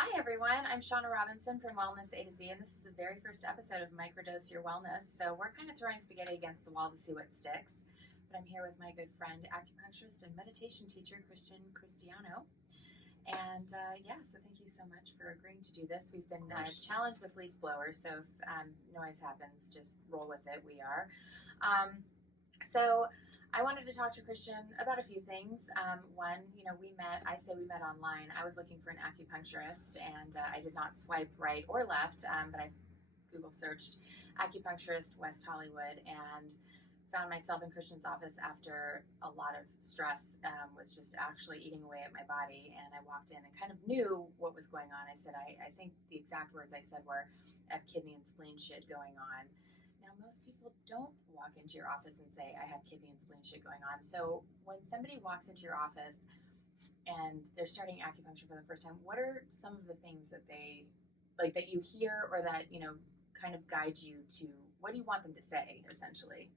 Hi everyone, I'm Shana Robinson from Wellness A to Z, and this is the very first episode of Microdose Your Wellness. So we're kind of throwing spaghetti against the wall to see what sticks. But I'm here with my good friend, Acupuncturist and Meditation Teacher, Christian Cristiano. And so thank you so much for agreeing to do this. We've been challenged with leaf blowers, so if noise happens, just roll with it. We are. So I wanted to talk to Christian about a few things. One, we met online. I was looking for an acupuncturist, and I did not swipe right or left, but I Google searched acupuncturist West Hollywood and found myself in Christian's office after a lot of stress was just actually eating away at my body. And I walked in and kind of knew what was going on. I said, I think the exact words I said were, I have kidney and spleen shit going on. Now, most people don't walk into your office and say, I have kidney and spleen shit going on. So when somebody walks into your office and they're starting acupuncture for the first time, what are some of the things that they like that you hear or that, kind of guide you to, what do you want them to say, essentially?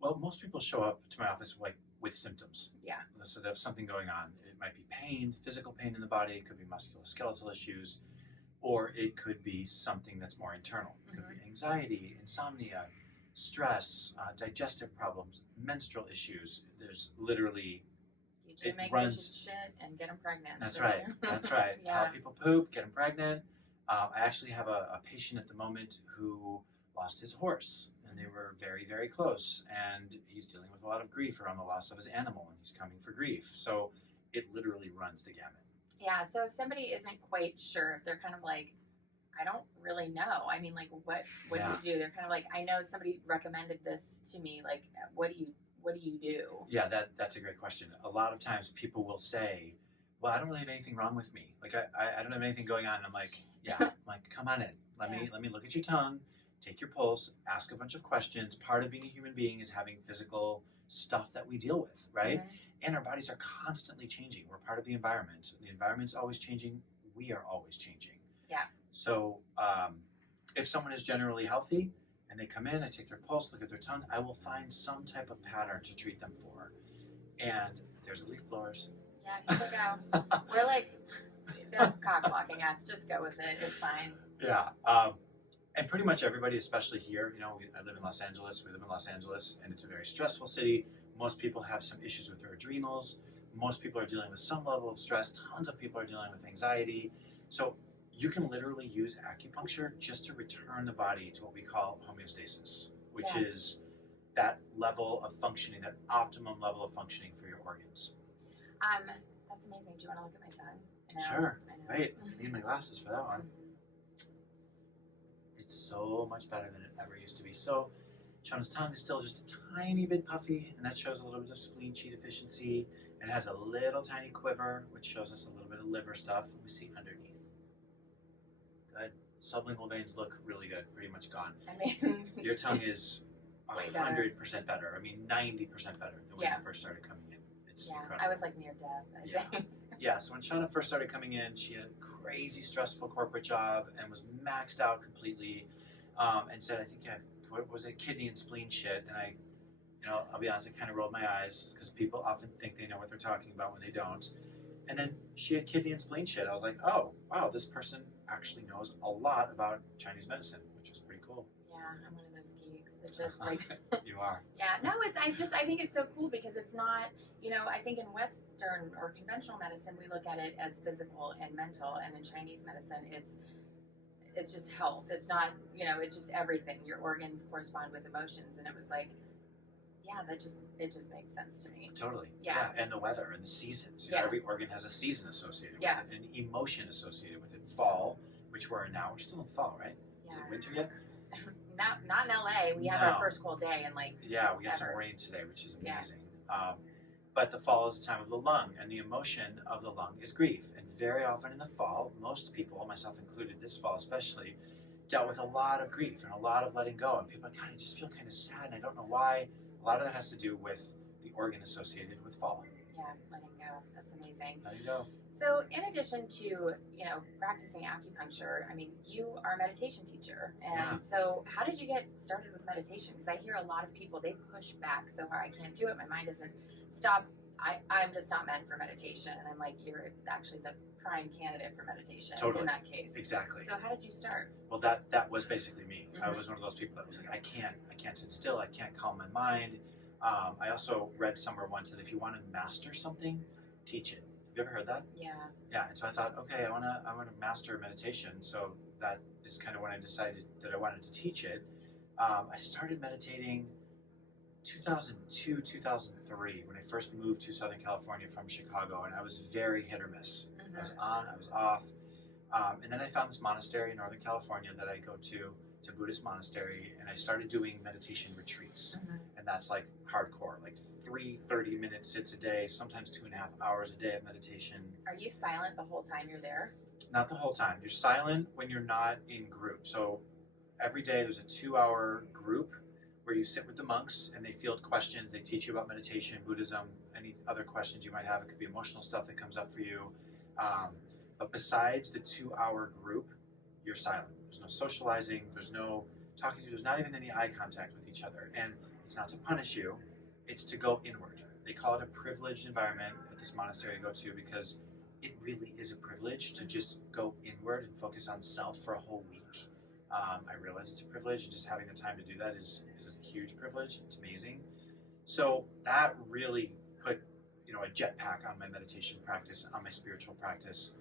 Well, most people show up to my office with symptoms. Yeah. So they have something going on. It might be pain, physical pain in the body. It could be musculoskeletal issues, or it could be something that's more internal. It could be anxiety, insomnia, stress, digestive problems, menstrual issues. There's literally You make bitches shit and get them pregnant. That's right. That's right. Yeah. People poop, get them pregnant. I actually have a patient at the moment who lost his horse, and they were very, very close, and he's dealing with a lot of grief around the loss of his animal, and he's coming for grief. So it literally runs the gamut. Yeah, so if somebody isn't quite sure, if they're kind of like, I don't really know. I mean, like, what do you do? They're kind of like, I know somebody recommended this to me. Like, what do you do? Yeah, that's a great question. A lot of times people will say, well, I don't really have anything wrong with me. Like, I don't have anything going on. And I'm like, come on in. Let me look at your tongue, take your pulse, ask a bunch of questions. Part of being a human being is having physical stuff that we deal with, right? And our bodies are constantly changing. We're part of the environment. The environment's always changing. We are always changing. Yeah. So if someone is generally healthy and they come in, I take their pulse, look at their tongue, I will find some type of pattern to treat them for. And there's the leaf blowers. Yeah, here we go. We're like, they're cock blocking us. Just go with it. It's fine. Yeah. And pretty much everybody, especially here, I live in Los Angeles. We live in Los Angeles, and it's a very stressful city. Most people have some issues with their adrenals. Most people are dealing with some level of stress. Tons of people are dealing with anxiety. So you can literally use acupuncture just to return the body to what we call homeostasis, which is that level of functioning, that optimum level of functioning for your organs. That's amazing. Do you want to look at my tongue? Sure. Wait, I need my glasses for that one. It's so much better than it ever used to be. So Shana's tongue is still just a tiny bit puffy, and that shows a little bit of spleen chi deficiency. And it has a little tiny quiver, which shows us a little bit of liver stuff. Let me see underneath. Good. Sublingual veins look really good, pretty much gone. I mean, your tongue is 100% better. I mean, 90% better than when you first started coming in. It's incredible. I was like near death, I think. Yeah, so when Shana first started coming in, she had a crazy stressful corporate job and was maxed out completely, and said, I think you had, what was it, kidney and spleen shit. And I'll be honest, I kind of rolled my eyes because people often think they know what they're talking about when they don't. And then she had kidney and spleen shit. I was like, oh, wow, this person actually knows a lot about Chinese medicine, which was pretty cool. Yeah, I'm one of those geeks that just like... You are. Yeah, no, I think it's so cool because it's not, I think in Western or conventional medicine, we look at it as physical and mental. And in Chinese medicine, it's just health. It's not, it's just everything. Your organs correspond with emotions. And it was like, yeah, it just makes sense to me. Totally. Yeah. And the weather and the seasons. Every organ has a season associated with it, an emotion associated with it. Fall, which we're in now. We're still in fall, right? Yeah. Is it winter yet? Not in LA. We have our first cold day and like. Yeah, we got some rain today, which is amazing. But the fall is the time of the lung, and the emotion of the lung is grief. And very often in the fall, most people, myself included, this fall especially, dealt with a lot of grief and a lot of letting go. And people are like, God, I just feel kind of sad, and I don't know why. A lot of that has to do with the organ associated with fall. Yeah, letting go. That's amazing. Letting go. So in addition to, practicing acupuncture, I mean, you are a meditation teacher. And so how did you get started with meditation? Because I hear a lot of people, they push back so hard. I can't do it. My mind doesn't stop I'm just not meant for meditation. And I'm like, you're actually the prime candidate for meditation Totally. in that case. Exactly. So how did you start? Well, that was basically me. I Mhm. was one of those people that was like, I can't sit still. I can't calm my mind. I also read somewhere once that if you want to master something, teach it. Have you ever heard that? Yeah. Yeah. And so I thought, okay, I wanna master meditation. So that is kind of when I decided that I wanted to teach it. I started meditating 2002, 2003 when I first moved to Southern California from Chicago, and I was very hit or miss. I was on, I was off. And then I found this monastery in Northern California that I go to. It's a Buddhist monastery, and I started doing meditation retreats. And that's like hardcore, like 30-minute sits a day, sometimes 2.5 hours a day of meditation. Are you silent the whole time you're there? Not the whole time. You're silent when you're not in group. So every day there's a 2-hour group where you sit with the monks and they field questions. They teach you about meditation, Buddhism, any other questions you might have. It could be emotional stuff that comes up for you. But besides the 2-hour group, you're silent. There's no socializing. There's no talking. There's not even any eye contact with each other. And it's not to punish you. It's to go inward. They call it a privileged environment at this monastery I go to because it really is a privilege to just go inward and focus on self for a whole week. I realize it's a privilege, and just having the time to do that is a huge privilege. It's amazing. So that really put, a jetpack on my meditation practice, on my spiritual practice.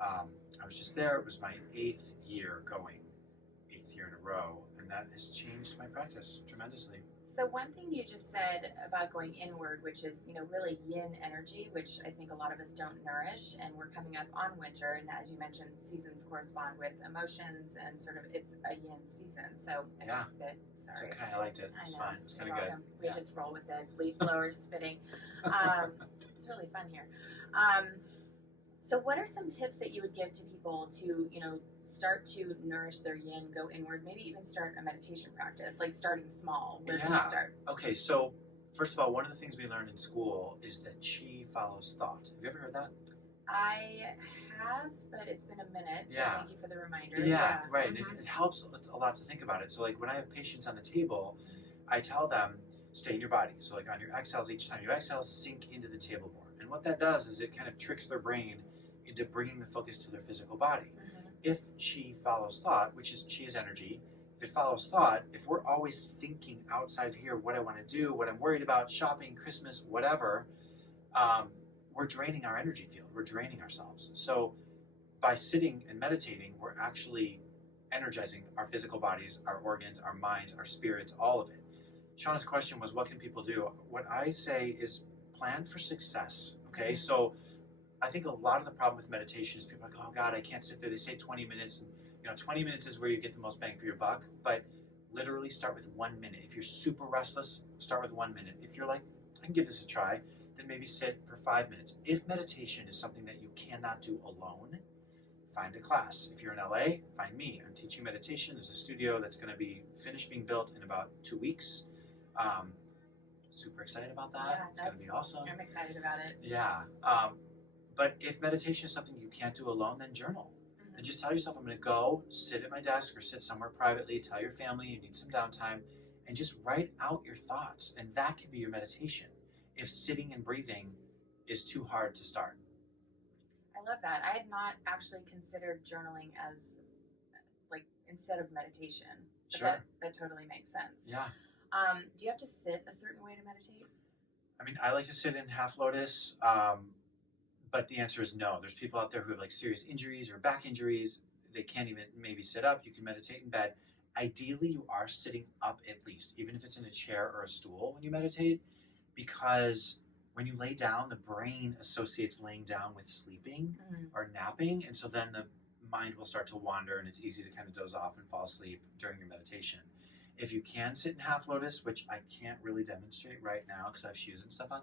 I was just there. It was my 8th year in a row, and that has changed my practice tremendously. So one thing you just said about going inward, which is, really yin energy, which I think a lot of us don't nourish, and we're coming up on winter, and as you mentioned, seasons correspond with emotions, and sort of it's a yin season. So I just spit. Sorry. It's okay. I liked it. I It's know. fine. It's kind of good. We just roll with it. Leaf blowers, spitting. It's really fun here. So what are some tips that you would give to people to, start to nourish their yin, go inward, maybe even start a meditation practice, like starting small? Where can you start? Okay, so first of all, one of the things we learned in school is that chi follows thought. Have you ever heard that? I have, but it's been a minute, so thank you for the reminder. Yeah, right. Mm-hmm. It helps a lot to think about it. So like when I have patients on the table, I tell them, stay in your body. So like on your exhales, each time you exhale, sink into the table more. And what that does is it kind of tricks their brain into bringing the focus to their physical body. If chi follows thought, which is chi is energy, if it follows thought, if we're always thinking outside of here, what I want to do, what I'm worried about, shopping, Christmas, whatever, we're draining our energy field. We're draining ourselves. So by sitting and meditating, we're actually energizing our physical bodies, our organs, our minds, our spirits, all of it. Shana's question was, what can people do? What I say is plan for success, okay? So I think a lot of the problem with meditation is people are like, oh God, I can't sit there. They say 20 minutes. And, 20 minutes is where you get the most bang for your buck. But literally start with 1 minute. If you're super restless, start with 1 minute. If you're like, I can give this a try, then maybe sit for 5 minutes. If meditation is something that you cannot do alone, find a class. If you're in LA, find me. I'm teaching meditation. There's a studio that's going to be finished being built in about 2 weeks. Super excited about that. Yeah, it's going to be awesome. I'm excited about it. Yeah. But if meditation is something you can't do alone, then journal. And just tell yourself, I'm going to go sit at my desk or sit somewhere privately. Tell your family you need some downtime and just write out your thoughts. And that can be your meditation if sitting and breathing is too hard to start. I love that. I had not actually considered journaling as like instead of meditation. But Sure. That totally makes sense. Yeah. Do you have to sit a certain way to meditate? I mean, I like to sit in half lotus. But the answer is no. There's people out there who have like serious injuries or back injuries. They can't even maybe sit up. You can meditate in bed. Ideally, you are sitting up at least, even if it's in a chair or a stool when you meditate, because when you lay down, the brain associates laying down with sleeping or napping. And so then the mind will start to wander and it's easy to kind of doze off and fall asleep during your meditation. If you can sit in half lotus, which I can't really demonstrate right now because I have shoes and stuff on,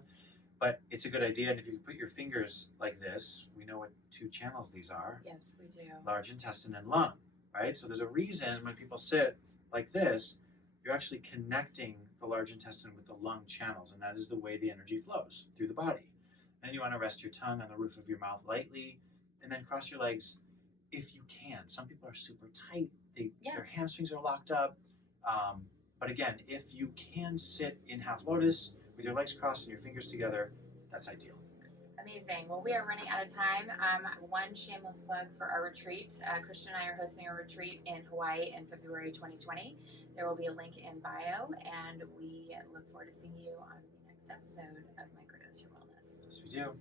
but it's a good idea. And if you put your fingers like this, we know what 2 channels these are. Yes, we do. Large intestine and lung, right? So there's a reason when people sit like this, you're actually connecting the large intestine with the lung channels. And that is the way the energy flows through the body. Then you want to rest your tongue on the roof of your mouth lightly and then cross your legs if you can. Some people are super tight. Their hamstrings are locked up. But again, if you can sit in half lotus with your legs crossed and your fingers together, that's ideal. Amazing. Well, we are running out of time. One shameless plug for our retreat. Christian and I are hosting a retreat in Hawaii in February 2020. There will be a link in bio, and we look forward to seeing you on the next episode of Microdose Your Wellness. Yes, we do.